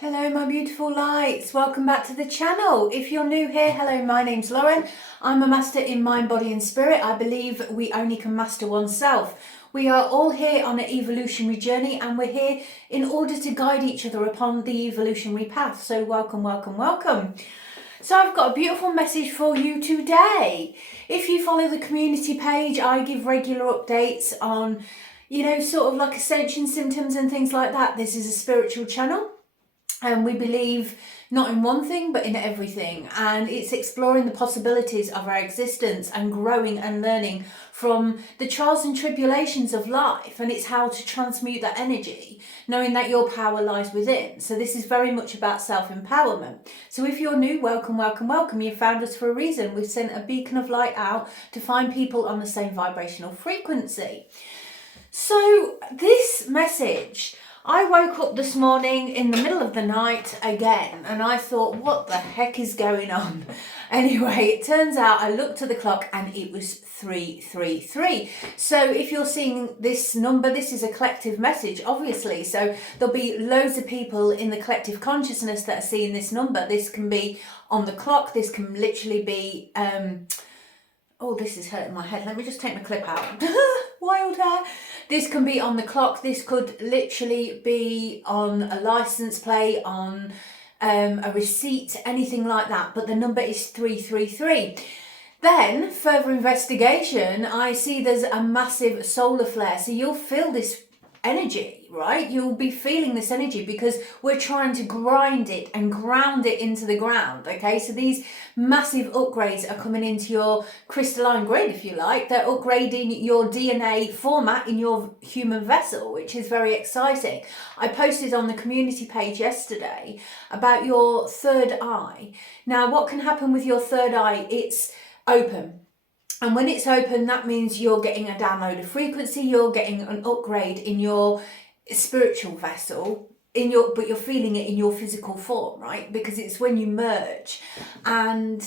Hello my beautiful lights, welcome back to the channel. If you're new here, hello, my name's Lauren. I'm a master in mind, body and spirit. I believe we only can master oneself. We are all here on an evolutionary journey and we're here in order to guide each other upon the evolutionary path. So welcome, welcome, welcome. So I've got a beautiful message for you today. If you follow the community page, I give regular updates on, sort of like ascension symptoms and things like that. This is a spiritual channel. And we believe not in one thing, but in everything. And it's exploring the possibilities of our existence and growing and learning from the trials and tribulations of life. And it's how to transmute that energy, knowing that your power lies within. So this is very much about self-empowerment. So if you're new, welcome, welcome, welcome. You found us for a reason. We've sent a beacon of light out to find people on the same vibrational frequency. So this message, I woke up this morning in the middle of the night again and I thought, what the heck is going on? Anyway, it turns out I looked at the clock and it was 333. So if you're seeing this number, this is a collective message, obviously. So there'll be loads of people in the collective consciousness that are seeing this number. This can be on the clock. This can literally be, oh, this is hurting my head. Let me just take my clip out. Wild hair. This can be on the clock. This could literally be on a license plate, on a receipt, anything like that. But the number is 333. Then, further investigation, I see there's a massive solar flare. So you'll feel this energy, right? You'll be feeling this energy because we're trying to grind it and ground it into the ground, okay? So these massive upgrades are coming into your crystalline grid, if you like. They're upgrading your DNA format in your human vessel, which is very exciting. I posted on the community page yesterday about your third eye. Now, what can happen with your third eye? It's open. And when it's open, that means you're getting a download of frequency, you're getting an upgrade in your spiritual vessel, but you're feeling it in your physical form, right? Because it's when you merge and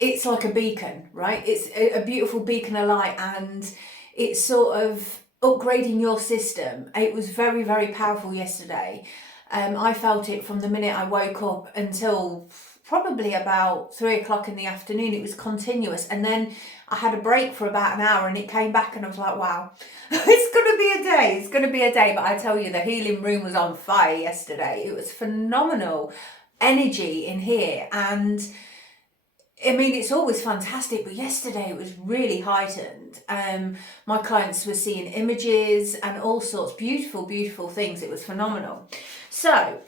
it's like a beacon, right? It's a beautiful beacon of light and it's sort of upgrading your system. It was very, very powerful yesterday. I felt it from the minute I woke up until probably about 3 o'clock in the afternoon. It was continuous, and then I had a break for about an hour and it came back and I was like, wow, it's gonna be a day, it's gonna be a day. But I tell you, the healing room was on fire yesterday. It was phenomenal energy in here, and I mean, it's always fantastic, but yesterday it was really heightened. My clients were seeing images and all sorts, beautiful, beautiful things. It was phenomenal. So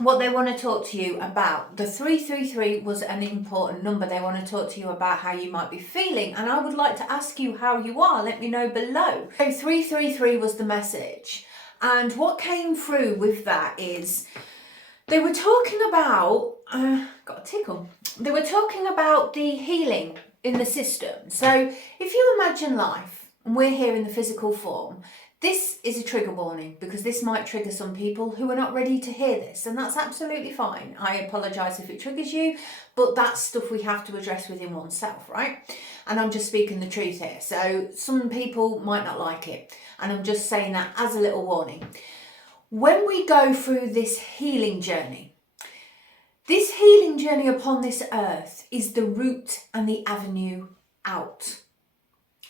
what they want to talk to you about, the 333 was an important number. They want to talk to you about how you might be feeling, and I would like to ask you how you are. Let me know below. So 333 was the message, and what came through with that is they were talking about, got a tickle. They were talking about the healing in the system. So if you imagine life, and we're here in the physical form, this is a trigger warning because this might trigger some people who are not ready to hear this, and that's absolutely fine. I apologise if it triggers you, but that's stuff we have to address within oneself, right? And I'm just speaking the truth here. So some people might not like it, and I'm just saying that as a little warning. When we go through this healing journey upon this earth is the route and the avenue out.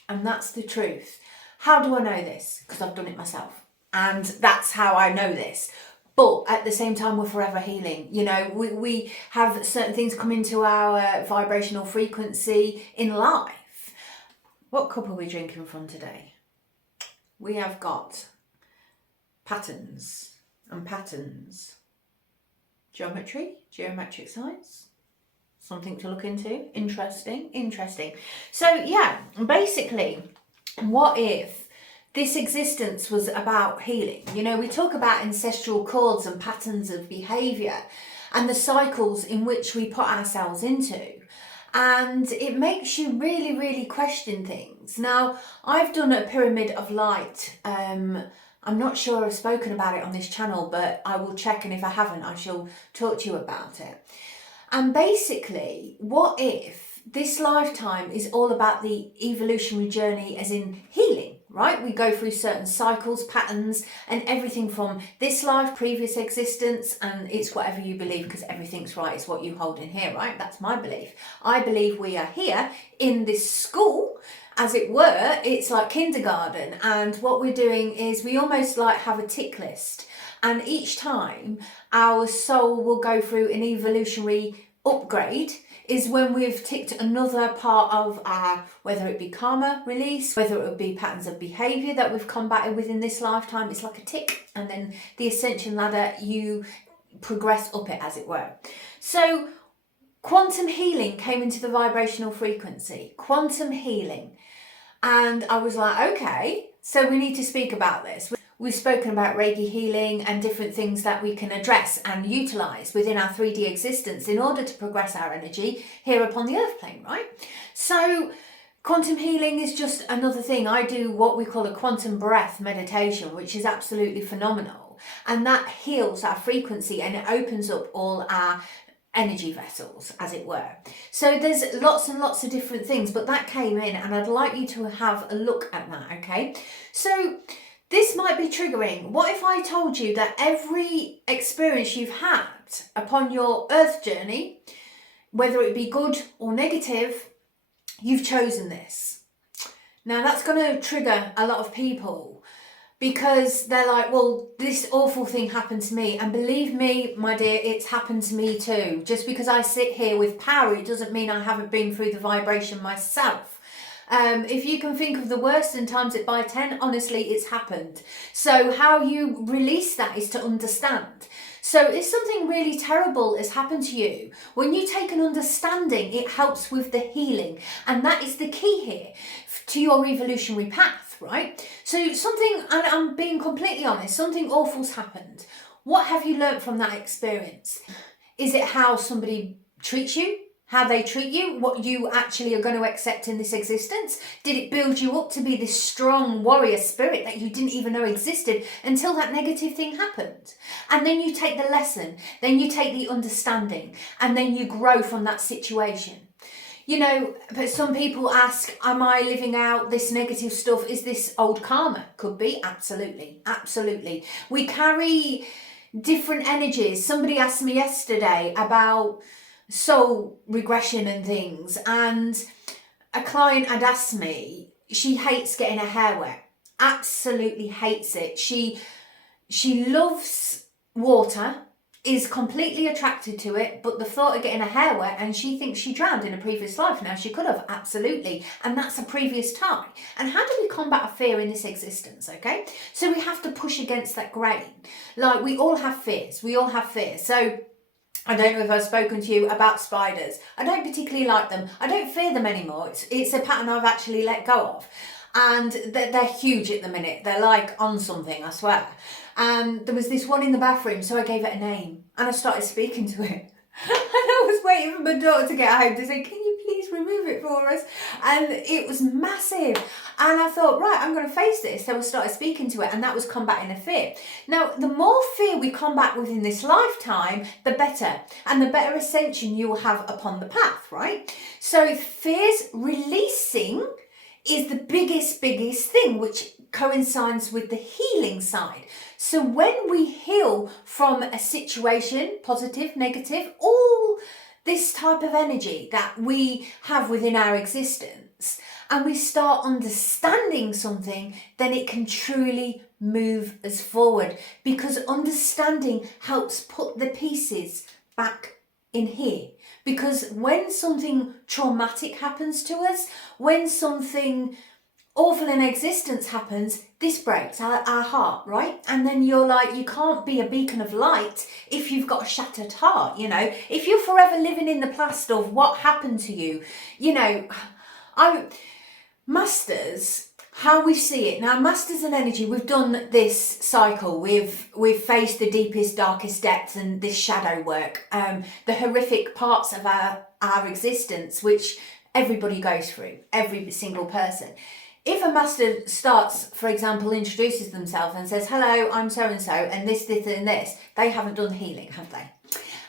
And that's the truth. How do I know this? Because I've done it myself. And that's how I know this. But at the same time, we're forever healing. You know, we have certain things come into our vibrational frequency in life. What cup are we drinking from today? We have got patterns and patterns. Geometric signs. Something to look into. Interesting. So yeah, basically, what if this existence was about healing? You know, we talk about ancestral cords and patterns of behaviour and the cycles in which we put ourselves into. And it makes you really, really question things. Now, I've done a pyramid of light. I'm not sure I've spoken about it on this channel, but I will check, and if I haven't, I shall talk to you about it. And basically, what if this lifetime is all about the evolutionary journey as in healing, right? We go through certain cycles, patterns, and everything from this life, previous existence, and it's whatever you believe, because everything's right, it's what you hold in here, right? That's my belief. I believe we are here in this school, as it were. It's like kindergarten, and what we're doing is we almost like have a tick list, and each time our soul will go through an evolutionary upgrade is when we've ticked another part of our, whether it be karma release, whether it would be patterns of behaviour that we've combated within this lifetime. It's like a tick, and then the ascension ladder, you progress up it, as it were. So quantum healing came into the vibrational frequency, quantum healing. And I was like, okay, so we need to speak about this. We've spoken about Reiki healing and different things that we can address and utilise within our 3D existence in order to progress our energy here upon the earth plane, right? So quantum healing is just another thing. I do what we call a quantum breath meditation, which is absolutely phenomenal. And that heals our frequency and it opens up all our energy vessels, as it were. So there's lots and lots of different things, but that came in and I'd like you to have a look at that, okay? So this might be triggering. What if I told you that every experience you've had upon your earth journey, whether it be good or negative, you've chosen this? Now that's going to trigger a lot of people, because they're like, well, this awful thing happened to me. And believe me, my dear, it's happened to me too. Just because I sit here with power, it doesn't mean I haven't been through the vibration myself. If you can think of the worst and times it by 10, honestly, it's happened. So how you release that is to understand. So if something really terrible has happened to you, when you take an understanding, it helps with the healing. And that is the key here to your evolutionary path, right? So something, and I'm being completely honest, something awful's happened. What have you learnt from that experience? Is it how somebody treats you? How they treat you, what you actually are going to accept in this existence? Did it build you up to be this strong warrior spirit that you didn't even know existed until that negative thing happened? And then you take the lesson, then you take the understanding, and then you grow from that situation. You know, but some people ask, am I living out this negative stuff? Is this old karma? Could be, absolutely, absolutely. We carry different energies. Somebody asked me yesterday about soul regression and things, and a client had asked me, she hates getting her hair wet, absolutely hates it. She loves water, is completely attracted to it, but the thought of getting her hair wet, and she thinks she drowned in a previous life. Now she could have, absolutely, and that's a previous time. And how do we combat a fear in this existence? Okay, so we have to push against that grain. Like, we all have fears, so I don't know if I've spoken to you about spiders. I don't particularly like them. I don't fear them anymore. It's a pattern I've actually let go of. And they're huge at the minute. They're like on something, I swear. And there was this one in the bathroom, so I gave it a name. And I started speaking to it. And I was waiting for my daughter to get home to say, can you please remove it for us? And it was massive. And I thought, right, I'm going to face this. So I started speaking to it, and that was combating a fear. Now, the more fear we combat within this lifetime, the better. And the better ascension you will have upon the path, right? So fears releasing is the biggest thing, which coincides with the healing side. So when we heal from a situation, positive, negative, all this type of energy that we have within our existence, and we start understanding something, then it can truly move us forward, because understanding helps put the pieces back in here. Because when something traumatic happens to us, when something awful in existence happens, this breaks our heart, right? And then you're like, you can't be a beacon of light if you've got a shattered heart, you know? If you're forever living in the past of what happened to you, you know, Masters, how we see it. Now, Masters and energy, we've done this cycle. We've faced the deepest, darkest depths and this shadow work, the horrific parts of our existence, which everybody goes through, every single person. If a master starts, for example, introduces themselves and says, hello, I'm so-and-so, and this, and this, they haven't done healing, have they?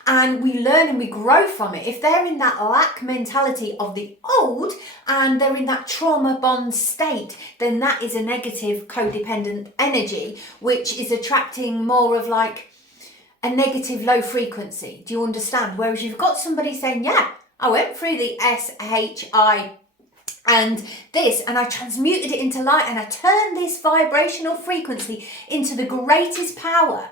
and we learn and we grow from it. If they're in that lack mentality of the old and they're in that trauma bond state, then that is a negative codependent energy, which is attracting more of like a negative low frequency. Do you understand? Whereas you've got somebody saying, yeah, I went through the SHI and this, and I transmuted it into light, and I turned this vibrational frequency into the greatest power.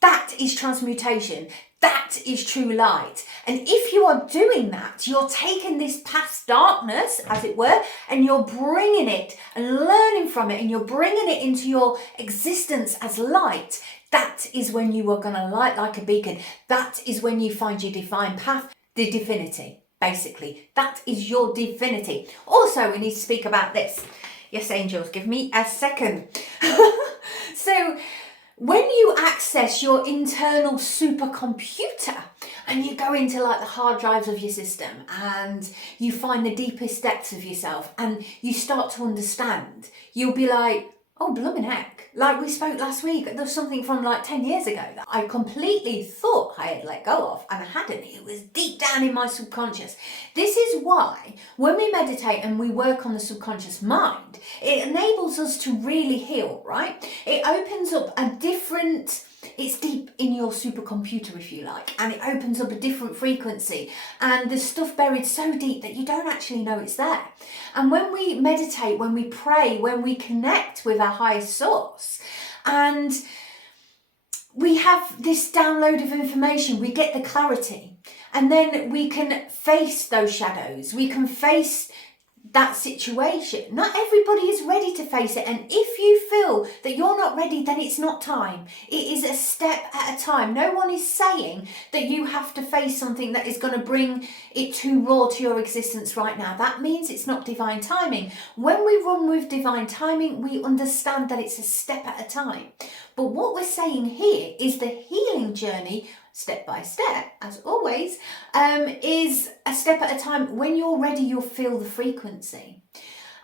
That is transmutation. That is true light. And if you are doing that, you're taking this past darkness, as it were, and you're bringing it and learning from it, and you're bringing it into your existence as light. That is when you are going to light like a beacon. That is when you find your divine path, the divinity. Basically, that is your divinity. Also, we need to speak about this. Yes, angels, give me a second. So, when you access your internal supercomputer and you go into like the hard drives of your system and you find the deepest depths of yourself and you start to understand, you'll be like, oh, blooming heck. Like we spoke last week, there was something from like 10 years ago that I completely thought I had let go of, and I hadn't. It was deep down in my subconscious. This is why when we meditate and we work on the subconscious mind, it enables us to really heal, right? It opens up a different, it's deep in your supercomputer, if you like, and it opens up a different frequency, and there's stuff buried so deep that you don't actually know it's there. And when we meditate, when we pray, when we connect with our highest source, and we have this download of information, we get the clarity, and then we can face those shadows, we can face that situation. Not everybody is ready to face it, and if you feel that you're not ready, then it's not time. It is a step at a time. No one is saying that you have to face something that is going to bring it too raw to your existence right now. That means it's not divine timing. When we run with divine timing, we understand that it's a step at a time. But what we're saying here is the healing journey, step by step, as always, is a step at a time. When you're ready, you'll feel the frequency.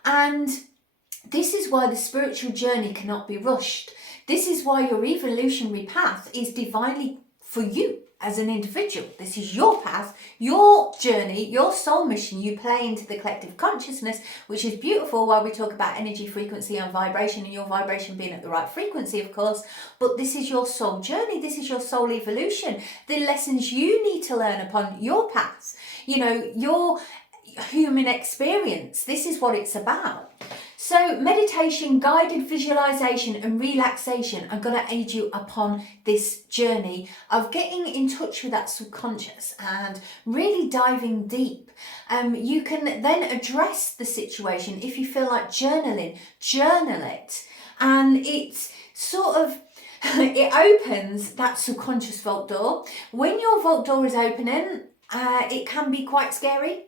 And this is why the spiritual journey cannot be rushed. This is why your evolutionary path is divinely for you as an individual. This is your path, your journey, your soul mission. You play into the collective consciousness, which is beautiful while we talk about energy, frequency and vibration, and your vibration being at the right frequency, of course. But this is your soul journey. This is your soul evolution. The lessons you need to learn upon your path, you know, your human experience. This is what it's about. So meditation, guided visualization and relaxation are going to aid you upon this journey of getting in touch with that subconscious and really diving deep. You can then address the situation. If you feel like journaling, journal it. And it's sort of, it opens that subconscious vault door. When your vault door is opening, it can be quite scary.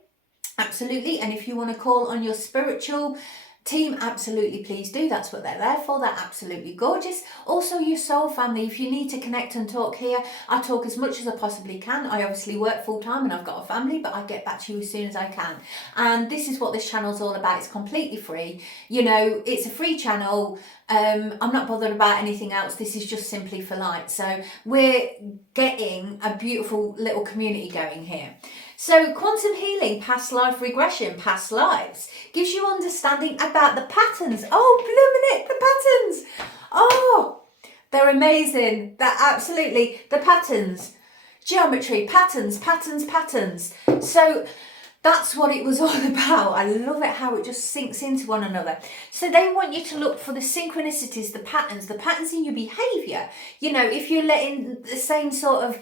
Absolutely. And if you want to call on your spiritual team, absolutely, please do. That's what they're there for. They're absolutely gorgeous. Also, your soul family, if you need to connect and talk here, I talk as much as I possibly can. I obviously work full time and I've got a family, but I get back to you as soon as I can. And this is what this channel's all about. It's completely free. You know, it's a free channel. I'm not bothered about anything else. This is just simply for light. So we're getting a beautiful little community going here. So quantum healing, past life regression, past lives, gives you understanding about the patterns. Oh, blooming it, the patterns. Oh, they're amazing. They're absolutely, the patterns, geometry, patterns, patterns, patterns. So that's what it was all about. I love it how it just sinks into one another. So they want you to look for the synchronicities, the patterns in your behaviour. You know, if you're letting the same sort of,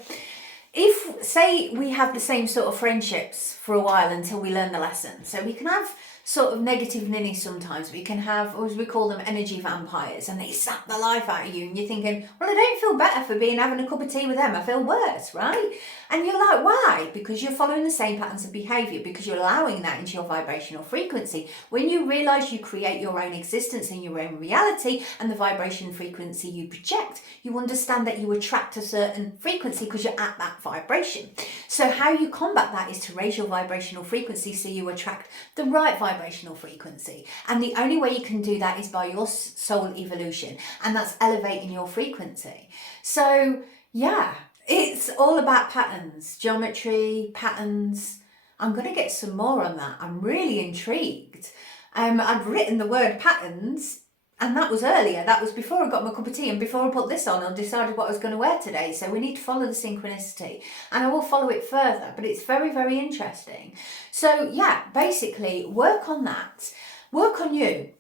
if, say, we have the same sort of friendships for a while until we learn the lesson. So we can have sort of negative ninnies sometimes. We can have, as we call them, energy vampires, and they sap the life out of you, and you're thinking, well, I don't feel better for having a cup of tea with them. I feel worse, right? And you're like, why? Because you're following the same patterns of behaviour, because you're allowing that into your vibrational frequency. When you realise you create your own existence and your own reality and the vibration frequency you project, you understand that you attract a certain frequency because you're at that vibration. So how you combat that is to raise your vibrational frequency so you attract the right vibrational frequency. And the only way you can do that is by your soul evolution, and that's elevating your frequency. So yeah, It's all about patterns, geometry, patterns. I'm going to get some more on that. I'm really intrigued. I'd written the word patterns, and that was earlier. That was before I got my cup of tea and before I put this on and decided what I was going to wear today. So we need to follow the synchronicity, and I will follow it further, but it's very, very interesting. So yeah, basically work on that. Work on you.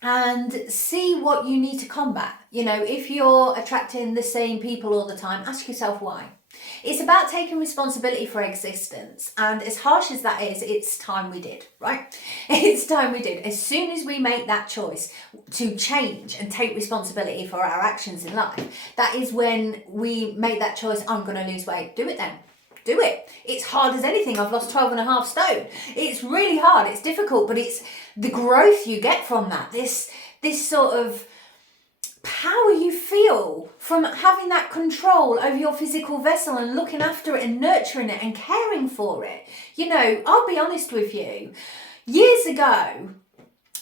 And see what you need to combat. You know, if you're attracting the same people all the time, ask yourself why. It's about taking responsibility for existence. And as harsh as that is, it's time we did, right? It's time we did. As soon as we make that choice to change and take responsibility for our actions in life, that is when we make that choice, I'm going to lose weight. Do it then. Do it. It's hard as anything. I've lost 12.5 stone. It's really hard. It's difficult, but it's the growth you get from that. This sort of power you feel from having that control over your physical vessel and looking after it and nurturing it and caring for it. You know, I'll be honest with you. Years ago,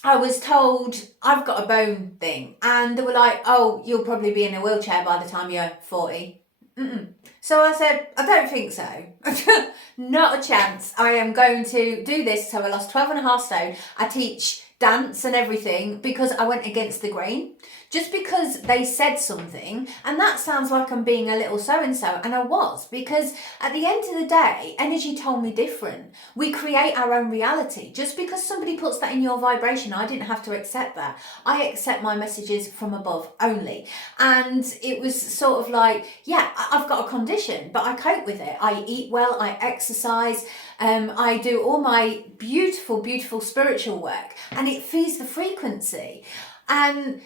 I was told I've got a bone thing, and they were like, oh, you'll probably be in a wheelchair by the time you're 40. So I said, I don't think so. Not a chance. I am going to do this. So I lost 12.5 stone. I teach dance and everything because I went against the grain. Just because they said something, and that sounds like I'm being a little so-and-so, and I was, because at the end of the day, energy told me different. We create our own reality. Just because somebody puts that in your vibration, I didn't have to accept that. I accept my messages from above only. And it was sort of like, yeah, I've got a condition, but I cope with it. I eat well, I exercise, I do all my beautiful, beautiful spiritual work, and it feeds the frequency. And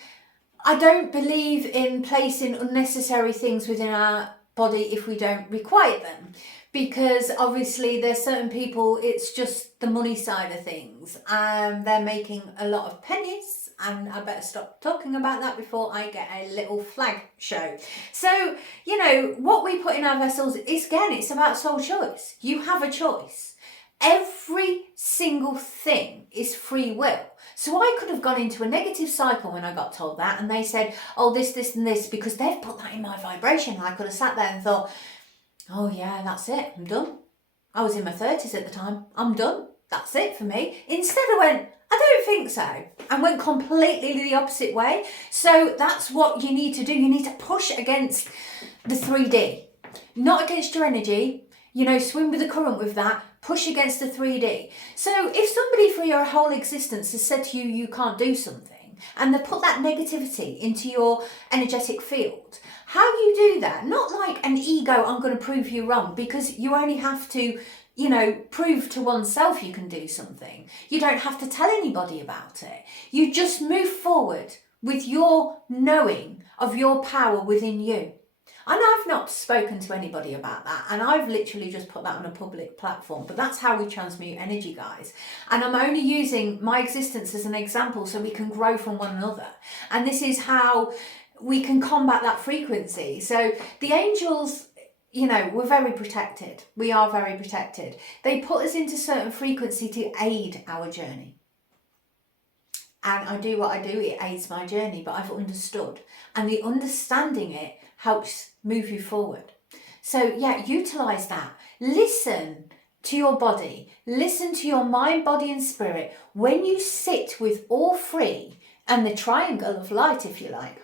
I don't believe in placing unnecessary things within our body if we don't require them, because obviously there's certain people, it's just the money side of things, and they're making a lot of pennies, and I better stop talking about that before I get a little flag show. So, you know, what we put in our vessels is, again, it's about soul choice. You have a choice. Every single thing is free will. So I could have gone into a negative cycle when I got told that, and they said, oh, this and this, because they've put that in my vibration. I could have sat there and thought, oh yeah, that's it, I'm done. I was in my 30s at the time. I'm done. That's it for me. Instead I went, I don't think so, and went completely the opposite way. So that's what you need to do. You need to push against the 3D, not against your energy. You know, swim with the current with that. Push against the 3D. So if somebody for your whole existence has said to you, you can't do something, and they put that negativity into your energetic field, how you do that? Not like an ego, I'm going to prove you wrong, because you only have to, you know, prove to oneself you can do something. You don't have to tell anybody about it. You just move forward with your knowing of your power within you. And I've not spoken to anybody about that, and I've literally just put that on a public platform, but that's how we transmute energy, guys. And I'm only using my existence as an example so we can grow from one another. And this is how we can combat that frequency. So the angels, you know, we're very protected. We are very protected. They put us into certain frequency to aid our journey. And I do what I do, it aids my journey, but I've understood. And the understanding it helps move you forward. So yeah, utilize that. Listen to your body. Listen to your mind, body and spirit. When you sit with all three, and the triangle of light, if you like,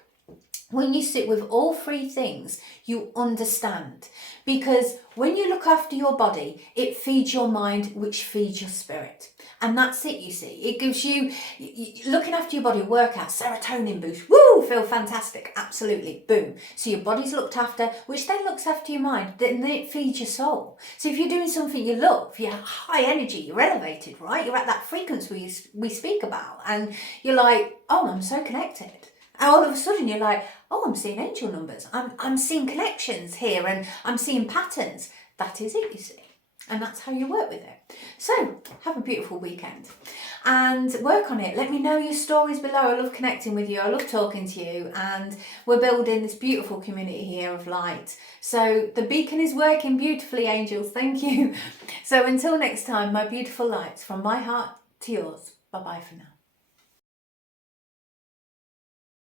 when you sit with all three things, you understand. Because when you look after your body, it feeds your mind, which feeds your spirit. And that's it, you see. It gives you, looking after your body, workout, serotonin boost. Woo, feel fantastic. Absolutely. Boom. So your body's looked after, which then looks after your mind. Then it feeds your soul. So if you're doing something you love, you're high energy, you're elevated, right? You're at that frequency we speak about. And you're like, oh, I'm so connected. And all of a sudden you're like, oh, I'm seeing angel numbers. I'm seeing connections here, and I'm seeing patterns. That is it, you see. And that's how you work with it. So have a beautiful weekend and work on it. Let me know your stories below. I love connecting with you. I love talking to you, and we're building this beautiful community here of light. So the beacon is working beautifully, angels. Thank you. So until next time, my beautiful lights, from my heart to yours. Bye-bye for now.